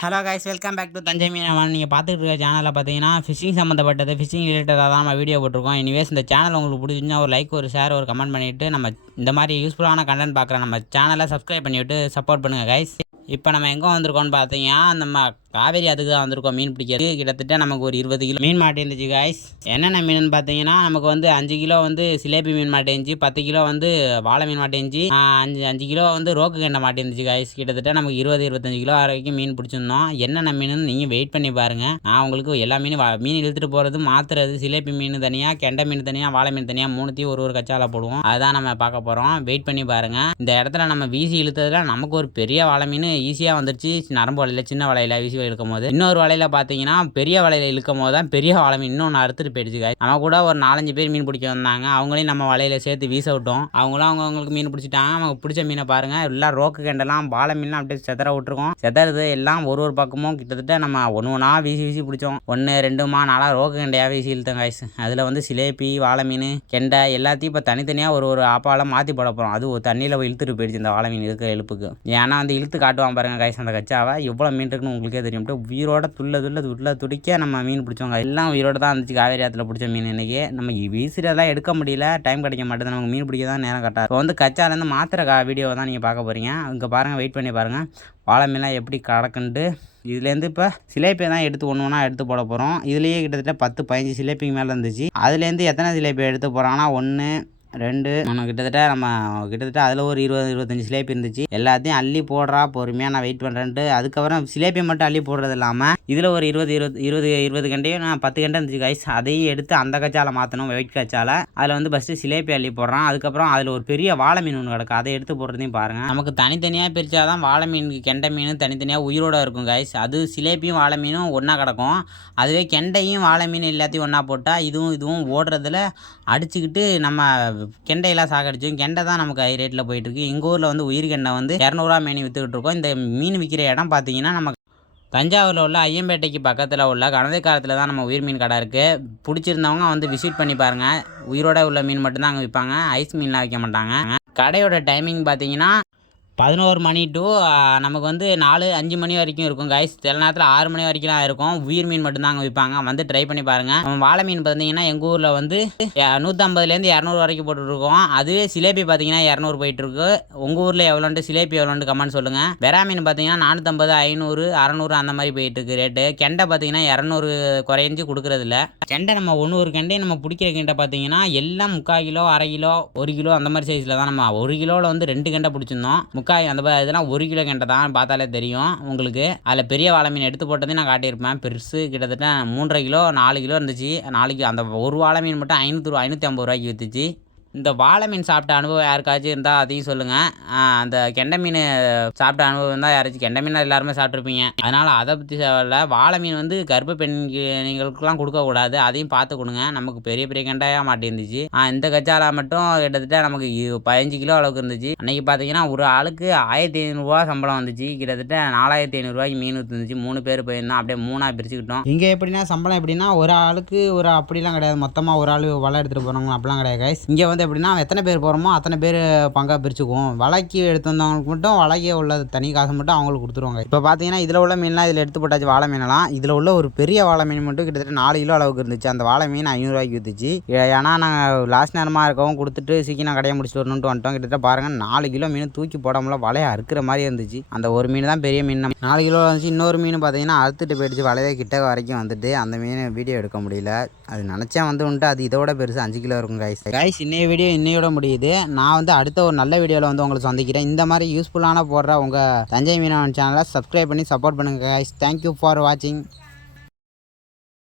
Hello guys, welcome back to Thanjai Meenavan. நீங்கள் பார்த்துட்டு இருக்க சேனலில் பார்த்தீங்கன்னா ஃபிஷிங் சம்மந்தப்பட்டது, ஃபிஷிங் ரிலேட்டடாக தான் நம்ம வீடியோ போட்டிருக்கோம். இனிவேஸ் இந்த சேனல் உங்களுக்கு பிடிச்சிருந்தா ஒரு லைக், ஒரு ஷேர், ஒரு கமெண்ட் பண்ணிவிட்டு நம்ம இந்த மாதிரி யூஸ்ஃபுல்லான கண்டென்ட் பார்க்குற நம்ம சேனலை சப்ஸ்கிரைப் பண்ணிவிட்டு சப்போர்ட் பண்ணுங்கள் கைஸ். இப்போ நம்ம எங்கே வந்திருக்கோம்னு பார்த்தீங்கன்னா நம்ம காவேரி அதுக்கு தான் வந்திருக்கோம் மீன் பிடிக்கிறது. கிட்டத்தட்ட நமக்கு ஒரு 20 கிலோ மீன் மாட்டேந்துச்சு கைஸ். என்னென்ன மீன் பார்த்தீங்கன்னா நமக்கு வந்து 5 கிலோ வந்து சிலேபி மீன் மாட்டேந்துச்சு, 10 கிலோ வந்து வாழை மீன் மாட்டேந்துச்சு, 5 கிலோ வந்து ரோக்கு கெண்டை மாட்டேந்துச்சு கைஸ். கிட்டத்தட்ட நமக்கு 20-25 கிலோ வரைக்கும் மீன் பிடிச்சிருந்தோம். என்னென்ன மீன் நீங்கள் வெயிட் பண்ணி பாருங்கள். நான் உங்களுக்கு எல்லா மீன் இழுத்துட்டு போகிறது, மாற்றுறது, சிலேபி மீன் தனியாக, கெண்டை மீன் தனியாக, வாழை மீன் தனியாக, மூணுத்தையும் ஒரு கச்சால போடுவோம். அதுதான் நம்ம பார்க்க போகிறோம். வெயிட் பண்ணி பாருங்கள். இந்த இடத்துல நம்ம வீசி இழுத்ததில் நமக்கு ஒரு பெரிய வாழை மீன் ஈஸியாக வந்துருச்சு. நரம்பு வலையில், சின்ன வலையில் வீசி இழுக்கும் போது, இன்னொரு வலையில் பார்த்தீங்கன்னா பெரிய வலையில் இழுக்கும் போது தான் பெரிய வாழை மீன் இன்னொன்று அறுத்துட்டு போயிடுச்சு. நம்ம கூட ஒரு 4-5 பேர் மீன் பிடிக்க வந்தாங்க. அவங்களையும் நம்ம வலையில் சேர்த்து வீச விட்டோம். அவங்களுக்கு மீன் பிடிச்சிட்டாங்க. அவங்க பிடிச்ச மீனை பாருங்கள். எல்லாம் ரோக்கு கெண்டெல்லாம் வாழை மீன்லாம் அப்படியே செதற விட்டுருக்கோம். செதறது எல்லாம் ஒரு பக்கமும் கிட்டத்தட்ட நம்ம ஒன்றா வீசி பிடிச்சோம். 1-2 4 ரோக்கு கெண்டையாக வீசி இழுத்தோம் காய்ஸ். அதில் வந்து சிலேபி, வாழை மீன், கெண்டை எல்லாத்தையும் இப்போ தனித்தனியாக ஒரு ஆப்பால் மாற்றி போட போகிறோம். அது ஒரு தண்ணியில் இழுத்துட்டு போயிடுச்சு இந்த வாழை மீன் இருக்கிற எழுப்புக்கு. ஏன்னா வந்து இழுத்து காட்டுவான் பாருங்கள் காய்ஸ் அந்த கச்சாவை. எவ்வளோ மீன் இருக்குன்னு உங்களுக்கே தெரியும். உயிரோட துள்ள துடிக்க நம்ம மீன் பிடிச்சோங்க. எல்லாம் உயிரோட தான் இருந்துச்சு. காவேரி ஆற்றுல பிடிச்ச மீன் இன்றைக்கி. நம்ம வீசுறதெல்லாம் எடுக்க முடியல, டைம் கிடைக்க மாட்டேது. நமக்கு மீன் பிடிக்க தான் நேரம் கட்டாது. இப்போ வந்து கச்சாலேருந்து மாத்திர வீடியோவை தான் நீங்கள் பார்க்க போகிறீங்க. இங்கே பாருங்கள், வெயிட் பண்ணி பாருங்கள். வாழை மீன்லாம் எப்படி கடக்குன்ட்டு. இதுலேருந்து இப்போ சிலேப்பியை தான் எடுத்து ஒன்று எடுத்து போட போகிறோம். இதுலேயே கிட்டத்தட்ட 10-15 சிலேப்பிக்கு மேலே இருந்துச்சு. அதுலேருந்து எத்தனை சிலேப்பி எடுத்து போகிறாங்கன்னா 1 2 கிட்டத்தட்ட அதில் ஒரு 20-25 சிலேபி இருந்துச்சு. எல்லாத்தையும் அள்ளி போடுறா, பொறுமையாக நான் வெயிட் பண்ணுறேன்ட்டு. அதுக்கப்புறம் சிலேபியை மட்டும் அள்ளி போடுறது இல்லாமல் இதில் ஒரு 20 கண்டையும் நான் 10 கண்டை இருந்துச்சு கைஸ். அதையும் எடுத்து அந்த கச்சால மாற்றணும், வெயிட் கச்சால. அதில் வந்து ஃபஸ்ட்டு சிலேபி அள்ளி போடுறான். அதுக்கப்புறம் அதில் ஒரு பெரிய வாழை மீன் ஒன்று கிடக்கு, அதை எடுத்து போடுறதையும் பாருங்கள். நமக்கு தனித்தனியாக பிரித்தாதான் வாழை மீனுக்கு கெண்டை மீன் தனித்தனியாக உயிரோடு இருக்கும் கைஸ். அது சிலேபியும் வாழை மீனும் ஒன்றா கிடக்கும். அதுவே கெண்டையும் வாழை மீன் எல்லாத்தையும் ஒன்றா போட்டால் இதுவும் ஓடுறதுல அடிச்சுக்கிட்டு நம்ம கெண்டையெல்லாம் சாகடிச்சோம். கெண்டை தான் நமக்கு ஹை ரேட்டில் போயிட்டுருக்கு. எங்கள் ஊரில் வந்து உயிர் கெண்டை வந்து 200 மீன் விற்றுக்கிட்டு இருக்கோம். இந்த மீன் விற்கிற இடம் பார்த்தீங்கன்னா நம்ம தஞ்சாவூரில் உள்ள ஐயம்பேட்டைக்கு பக்கத்தில் உள்ள கணதைக்காலத்தில் தான் நம்ம உயிர் மீன் கடை இருக்குது. பிடிச்சிருந்தவங்க வந்து விசிட் பண்ணி பாருங்கள். உயிரோட உள்ள மீன் மட்டும்தான் அங்கே விற்பாங்க. ஐஸ் மீன்லாம் வைக்க மாட்டாங்க. கடையோட டைமிங் பார்த்தீங்கன்னா 11 மணி டு நமக்கு வந்து 4-5 மணி வரைக்கும் இருக்கும் கைஸ். சில நேரத்தில் 6 மணி வரைக்கும்லாம் இருக்கும். உயிர் மீன் மட்டும்தான் அங்கே விற்பாங்க. வந்து ட்ரை பண்ணி பாருங்கள். வாழை மீன் பார்த்தீங்கன்னா எங்கள் ஊரில் வந்து 150-200 வரைக்கும் போட்டுருக்கோம். அதுவே சிலேபி பார்த்தீங்கன்னா 200 போயிட்டுருக்கு. உங்கள் ஊரில் எவ்வளோன்ட்டு, சிலேபி எவ்வளோன்ட்டு கமெண்ட் சொல்லுங்கள். வெறா மீன் பார்த்தீங்கன்னா 450, 500, 600 அந்த மாதிரி போயிட்டுருக்கு ரேட்டு. கெண்டை பார்த்தீங்கன்னா 200 குறைஞ்சி கொடுக்குறதில்ல. கெண்டை நம்ம ஒரு கெண்டையை நம்ம பிடிக்கிற கெண்டை பார்த்தீங்கன்னா எல்லாம் 3/4 கிலோ, 1/2 கிலோ, 1 கிலோ அந்த மாதிரி சைஸில் தான். நம்ம 1 கிலோவில் வந்து 2 கெண்டை பிடிச்சிருந்தோம். அந்த இதெல்லாம் 1 கிலோ கெண்டை தான், பார்த்தாலே தெரியும் உங்களுக்கு. அதில் பெரிய வாழை மீன் எடுத்து போட்டதையும் நான் காட்டியிருப்பேன். பெருசு கிட்டத்தட்ட 3.5 கிலோ 4 கிலோ இருந்துச்சு. 4 அந்த ஒரு வாழை மீன் மட்டும் 550 ரூபாய்க்கு விற்றுச்சு. இந்த வாழை மீன் சாப்பிட்ட அனுபவம் யாருக்காச்சும் இருந்தால் அதையும் சொல்லுங்கள். அந்த கெண்டை மீன் சாப்பிட்ட அனுபவம் இருந்தால் யாராச்சும், கெண்டை மீன் எல்லாருமே சாப்பிட்ருப்பீங்க, அதனால் அதை பற்றி தேவையில்ல. வாழை மீன் வந்து கர்ப்ப பெண்களுக்கெல்லாம் கொடுக்கக்கூடாது. அதையும் பார்த்து கொடுங்க. நமக்கு பெரிய கெண்டையாக மாட்டேருந்துச்சு. இந்த கச்சாலா மட்டும் கிட்டத்தட்ட நமக்கு 15 கிலோ அளவுக்கு இருந்துச்சு. அன்றைக்கி பார்த்தீங்கன்னா ஒரு ஆளுக்கு 1500 ரூபா சம்பளம் வந்துச்சு. கிட்டத்தட்ட 4500 ரூபாய்க்கு மீன் விற்றுந்துச்சு. 3 பேர் போயிருந்தோம். அப்படியே 3 பிரிச்சுக்கிட்டோம். இங்கே எப்படின்னா சம்பளம் எப்படின்னா ஒரு ஆளுக்கு ஒரு அப்படிலாம் கிடையாது. மொத்தமாக ஒரு ஆள் வலை எடுத்துகிட்டு போகிறாங்க அப்படிலாம் கிடையாது கைஸ். இங்கே வந்து எப்படின்னா எத்தனை பேர் போகிறோமோ அத்தனை பேர் பங்காக பிரிச்சுக்குவோம். வலைக்கு எடுத்து வந்தவங்களுக்கு மட்டும் வலைக்கே உள்ள தனி காசு மட்டும் அவங்களுக்கு கொடுத்துருவாங்க. இப்போ பார்த்தீங்கன்னா இதில் உள்ள மீன்லாம் இதில் எடுத்து போட்டாச்சு. வாழை மீனெல்லாம் இதில் உள்ள ஒரு பெரிய வாழை மீன் மட்டும் கிட்டத்தட்ட 4 கிலோ அளவுக்கு இருந்துச்சு. அந்த வாழை மீன் 500 ரூபாய்க்கு விற்றுச்சு. ஏன்னா நாங்கள் லாஸ்ட் நேரமாக இருக்கவும் கொடுத்துட்டு சீக்கிரம் கடையை முடிச்சுட்டு வரணுன்ட்டு வந்துட்டோம். கிட்டத்தட்ட பாருங்கள் 4 கிலோ மீன் தூக்கி போடாமல வலையை அறுக்கிற மாதிரி இருந்துச்சு. அந்த ஒரு மீன் தான் பெரிய மீன். 4 கிலோ இருந்துச்சு. இன்னொரு மீன் பார்த்தீங்கன்னா அறுத்துட்டு போயிடுச்சு. வலையை கிட்ட வரைக்கும் வந்துட்டு அந்த மீன் வீடியோ எடுக்க முடியல. அது நினச்சேன் வந்துட்டு அது இதோட பெருசு 5 கிலோ இருக்கும் கைஸ். இன்னைய வீடியோ இன்னையோட முடியுது. நான் வந்து அடுத்த ஒரு நல்ல வீடியோவில் வந்து உங்களை சந்திக்கிறேன். இந்த மாதிரி யூஸ்ஃபுல்லான போடுற உங்கள் தஞ்சை மீனவன் சேனலை சப்ஸ்கிரைப் பண்ணி சப்போர்ட் பண்ணுங்கள் கைஸ். தேங்க்யூ ஃபார் வாட்சிங்.